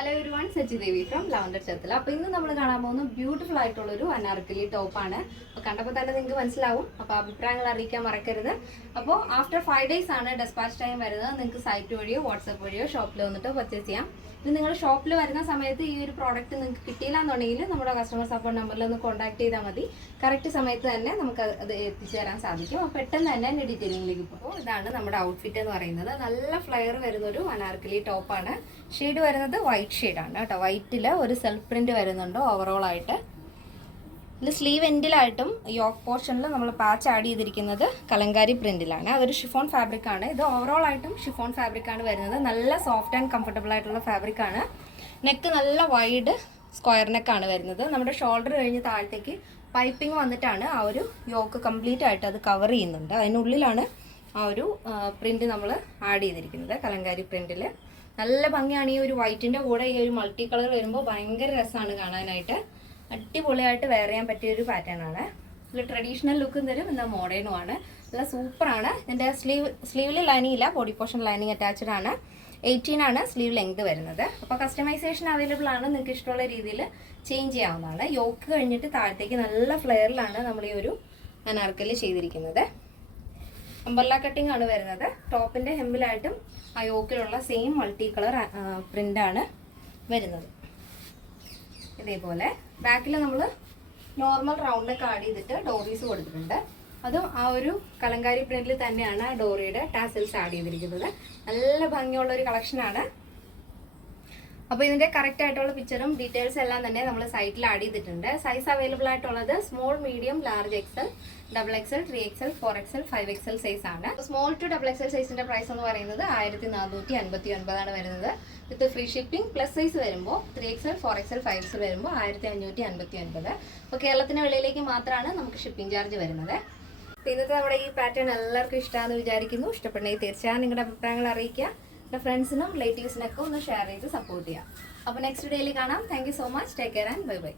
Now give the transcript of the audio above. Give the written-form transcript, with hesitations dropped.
Hello everyone, Sachi Devi from Lavender ചത്തല. അപ്പോൾ ഇന്ന് നമ്മൾ കാണാൻ പോകുന്ന ബ്യൂട്ടിഫുൾ ആയിട്ടുള്ളൊരു അനാർക്കലി ടോപ്പാണ്. അപ്പോൾ കണ്ടപ്പോൾ തന്നെ നിങ്ങൾക്ക് മനസ്സിലാവും. അപ്പോൾ അഭിപ്രായങ്ങൾ അറിയിക്കാൻ മറക്കരുത്. അപ്പോൾ ആഫ്റ്റർ 5 days ആണ് ഡെസ്പാച്ച് ടൈം വരുന്നത്. നിങ്ങൾക്ക് സൈറ്റ് വഴിയോ വാട്സപ്പ് വഴിയോ ഷോപ്പിൽ വന്നിട്ട് പർച്ചേസ് ചെയ്യാം. ഇത് നിങ്ങൾ ഷോപ്പിൽ വരുന്ന സമയത്ത് ഈ ഒരു പ്രോഡക്റ്റ് നിങ്ങൾക്ക് കിട്ടിയില്ല എന്നുണ്ടെങ്കിൽ നമ്മുടെ കസ്റ്റമർ സപ്പോർട്ട് നമ്പറിൽ ഒന്ന് കോൺടാക്ട് ചെയ്താൽ മതി. കറക്റ്റ് സമയത്ത് തന്നെ നമുക്ക് അത് എത്തിച്ചു തരാൻ സാധിക്കും. അപ്പോൾ പെട്ടെന്ന് തന്നെ എൻ്റെ ഡീറ്റെയിലിംഗിലേക്ക് പോകും. ഇതാണ് നമ്മുടെ ഔട്ട്ഫിറ്റ് എന്ന് പറയുന്നത്. നല്ല ഫ്ലെയർ വരുന്നൊരു അനാർക്കലി ടോപ്പാണ്. ഷെയ്ഡ് വരുന്നത് വൈറ്റ് ഷെയ്ഡാണ് കേട്ടോ. വൈറ്റിൽ ഒരു സെൽഫ് പ്രിൻറ്റ് വരുന്നുണ്ട് ഓവറോൾ ആയിട്ട്. ഇതിൽ സ്ലീവ് എൻഡിലായിട്ടും യോക്ക് പോർഷനിൽ നമ്മൾ പാച്ച് ആഡ് ചെയ്തിരിക്കുന്നത് കലങ്കാരി പ്രിൻറ്റിലാണ്. അതൊരു ഷിഫോൺ ഫാബ്രിക്കാണ്. ഇത് ഓവറോൾ ആയിട്ടും ഷിഫോൺ ഫാബ്രിക്കാണ് വരുന്നത്. നല്ല സോഫ്റ്റ് ആൻഡ് കംഫർട്ടബിൾ ആയിട്ടുള്ള ഫാബ്രിക്കാണ്. നെക്ക് നല്ല വൈഡ് സ്ക്വയർ നെക്കാണ് വരുന്നത്. നമ്മുടെ ഷോൾഡർ കഴിഞ്ഞ് താഴത്തേക്ക് പൈപ്പിംഗ് വന്നിട്ടാണ് ആ ഒരു യോക്ക് കംപ്ലീറ്റ് ആയിട്ട് അത് കവർ ചെയ്യുന്നുണ്ട്. അതിനുള്ളിലാണ് ആ ഒരു പ്രിൻറ്റ് നമ്മൾ ആഡ് ചെയ്തിരിക്കുന്നത്, കലങ്കാരി പ്രിൻറ്റിൽ. നല്ല ഭംഗിയാണ്. ഈ ഒരു വൈറ്റിൻ്റെ കൂടെ ഈ ഒരു മൾട്ടി കളർ വരുമ്പോൾ ഭയങ്കര രസമാണ് കാണാനായിട്ട്. അടിപൊളിയായിട്ട് വെയർ ചെയ്യാൻ പറ്റിയൊരു പാറ്റേൺ ആണ്. ഇതിൽ ട്രഡീഷണൽ ലുക്കും തരും, എന്നാൽ മോഡേണും ആണ്. നല്ല സൂപ്പറാണ്. ഇതിൻ്റെ സ്ലീവിൽ ലൈനിങ് ഇല്ല, ബോഡി പോർഷൻ ലൈനിങ് അറ്റാച്ച്ഡ് ആണ്. 18 ആണ് സ്ലീവ് ലെങ്ത് വരുന്നത്. അപ്പോൾ കസ്റ്റമൈസേഷൻ അവൈലബിൾ ആണ്. നിങ്ങൾക്ക് ഇഷ്ടമുള്ള രീതിയിൽ ചേഞ്ച് ചെയ്യാവുന്നതാണ്. യോക്ക് കഴിഞ്ഞിട്ട് താഴത്തേക്ക് നല്ല ഫ്ലെയറിലാണ് നമ്മൾ ഈ ഒരു അനാർക്കലി ചെയ്തിരിക്കുന്നത്. അംബർല കട്ടിംഗ് ആണ് വരുന്നത്. ടോപ്പിൻ്റെ ഹെമ്പിലായിട്ടും ആ യോക്കിലുള്ള സെയിം മൾട്ടി കളർ പ്രിൻ്റാണ് വരുന്നത്. ഇതേപോലെ ബാക്കിൽ നമ്മൾ നോർമൽ റൗണ്ടൊക്കെ ആഡ് ചെയ്തിട്ട് ഡോറീസ് കൊടുത്തിട്ടുണ്ട്. അതും ആ ഒരു കലങ്കാരി പ്രിന്റിൽ തന്നെയാണ് ഡോറിയുടെ ടാസൽസ് ആഡ് ചെയ്തിരിക്കുന്നത്. നല്ല ഭംഗിയുള്ള ഒരു കളക്ഷനാണ്. അപ്പോൾ ഇതിൻ്റെ കറക്റ്റ് ആയിട്ടുള്ള പിക്ചറും ഡീറ്റെയിൽസ് എല്ലാം തന്നെ നമ്മൾ സൈറ്റിൽ ആഡ് ചെയ്തിട്ടുണ്ട്. സൈസ് അവൈലബിൾ ആയിട്ടുള്ളത് small, medium, large XL, XXL, 3XL, 4XL, 5XL size ആണ്. സ്മോൾ ടു XXL സൈസിന്റെ പ്രൈസ് എന്ന് പറയുന്നത് 1459 ആണ് വരുന്നത്. വിത്ത് ഫ്രീ ഷിപ്പിംഗ്. പ്ലസ് സൈസ് വരുമ്പോൾ 3XL, 4XL, 5XL വരുമ്പോൾ 1559. അപ്പോൾ കേരളത്തിന് വെളിയിലേക്ക് മാത്രമാണ് നമുക്ക് ഷിപ്പിംഗ് ചാർജ് വരുന്നത്. അപ്പോൾ ഇന്നത്തെ നമ്മുടെ ഈ പാറ്റേൺ എല്ലാവർക്കും ഇഷ്ടമാണെന്ന് വിചാരിക്കുന്നു. ഇഷ്ടപ്പെട്ടെങ്കിൽ തീർച്ചയായും നിങ്ങളുടെ അഭിപ്രായങ്ങൾ അറിയിക്കുക. എൻ്റെ ഫ്രണ്ട്സിനും റിലേറ്റീവ്സിനൊക്കെ ഒന്ന് ഷെയർ ചെയ്ത് സപ്പോർട്ട് ചെയ്യാം. അപ്പോൾ നെക്സ്റ്റ് ഡേയിൽ കാണാം. Thank you so much. Take care and bye bye.